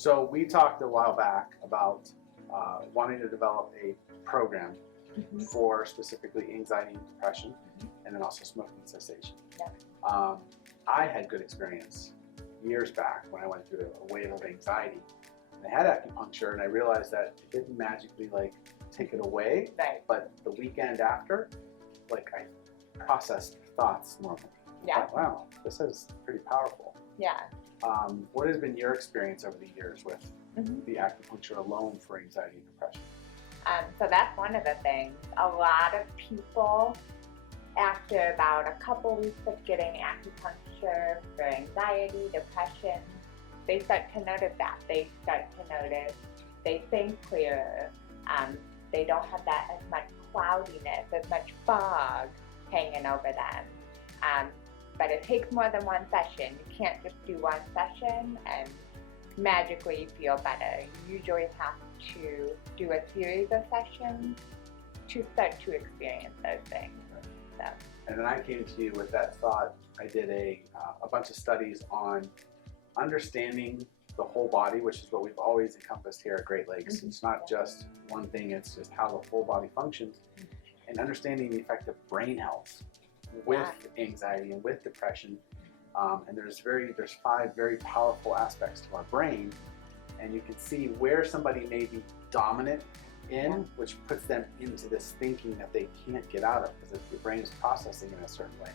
So we talked a while back about wanting to develop a program for specifically anxiety and depression, and then also smoking cessation. Yeah. I had good experience years back when I went through a wave of anxiety. And I had acupuncture, and I realized that it didn't magically like take it away, Right. but the weekend after, like I processed thoughts normally. Yeah. I thought, wow, this is pretty powerful. Yeah. What has been your experience over the years with the acupuncture alone for anxiety and depression? So that's one of the things. A lot of people, after about a couple weeks of getting acupuncture for anxiety, depression, they start to notice that. They start to notice they think clearer. They don't have that as much cloudiness, as much fog hanging over them. But it takes more than one session. You can't just do one session and magically feel better. You usually have to do a series of sessions to start to experience those things. So. And then I came to you with that thought. I did a bunch of studies on understanding the whole body, which is what we've always encompassed here at Great Lakes. It's not just one thing, it's just how the whole body functions, and understanding the effect of brain health with anxiety and with depression. And there's 5 very powerful aspects to our brain, and you can see where somebody may be dominant in, which puts them into this thinking that they can't get out of because your brain is processing in a certain way.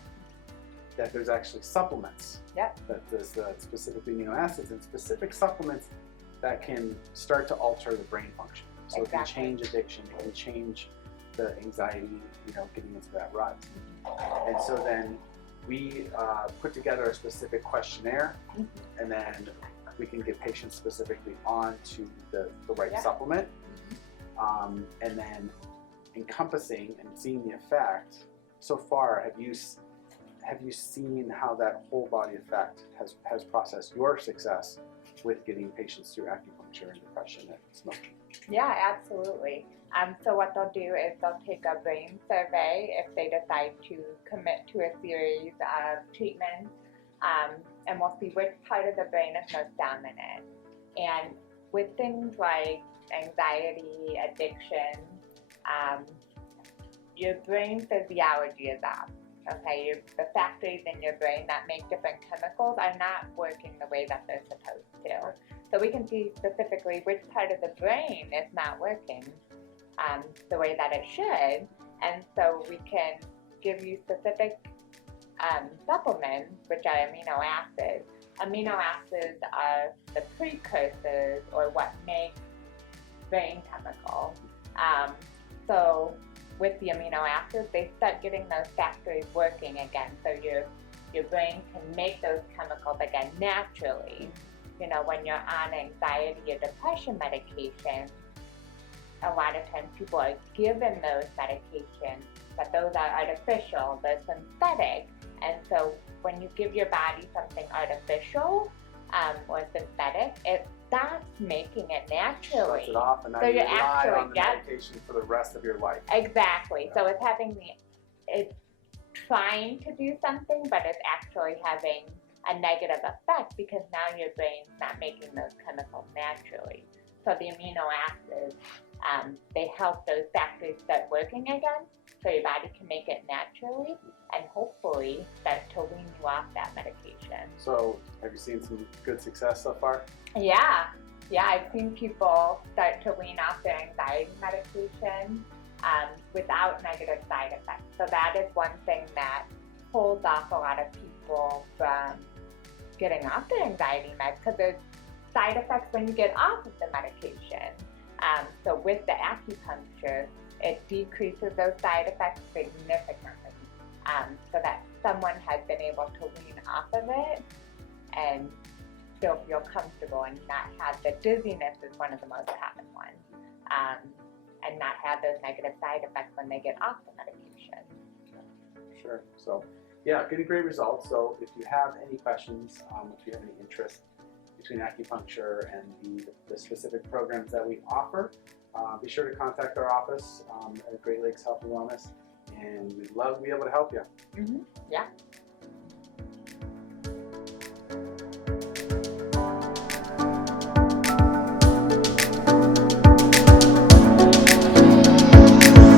That there's actually supplements that there's specifically amino acids and specific supplements that can start to alter the brain function. So it can change addiction, it can change the anxiety, getting into that rut. And so then we put together a specific questionnaire, and then we can get patients specifically onto the right supplement, and then encompassing and seeing the effect. So far, have you seen how that whole body effect has processed your success with getting patients through acupuncture and depression and smoking? Yeah, absolutely. So what they'll do is they'll take a brain survey if they decide to commit to a series of treatments, and we'll see which part of the brain is most dominant. And with things like anxiety, addiction, your brain physiology is off. Okay, the factories in your brain that make different chemicals are not working the way that they're supposed to. So we can see specifically which part of the brain is not working the way that it should, and so we can give you specific supplements, which are amino acids. Amino acids are the precursors or what makes brain chemicals. So with the amino acids, they start getting those factories working again. So your brain can make those chemicals again naturally. When you're on anxiety or depression medication, a lot of times people are given those medications, but those are artificial, they're synthetic. And so when you give your body something artificial or synthetic, it stops making it naturally. Shuts it off, and now so you you're rely on the medication for the rest of your life. Exactly. So it's trying to do something, but it's actually having a negative effect because now your brain's not making those chemicals naturally. So the amino acids, they help those factories start working again, so your body can make it naturally and hopefully start to wean you off that medication. So have you seen some good success so far? Yeah, I've seen people start to wean off their anxiety medication without negative side effects. So that is one thing that holds off a lot of people from getting off their anxiety meds, because there's side effects when you get off of the medication. So with the acupuncture, it decreases those side effects significantly, so that someone has been able to wean off of it and still feel comfortable and not have the dizziness is one of the most common ones, and not have those negative side effects when they get off the medication. Sure. So getting great results. So if you have any questions, if you have any interest between acupuncture and the specific programs that we offer, be sure to contact our office at Great Lakes Health and Wellness, and we'd love to be able to help you. Yeah.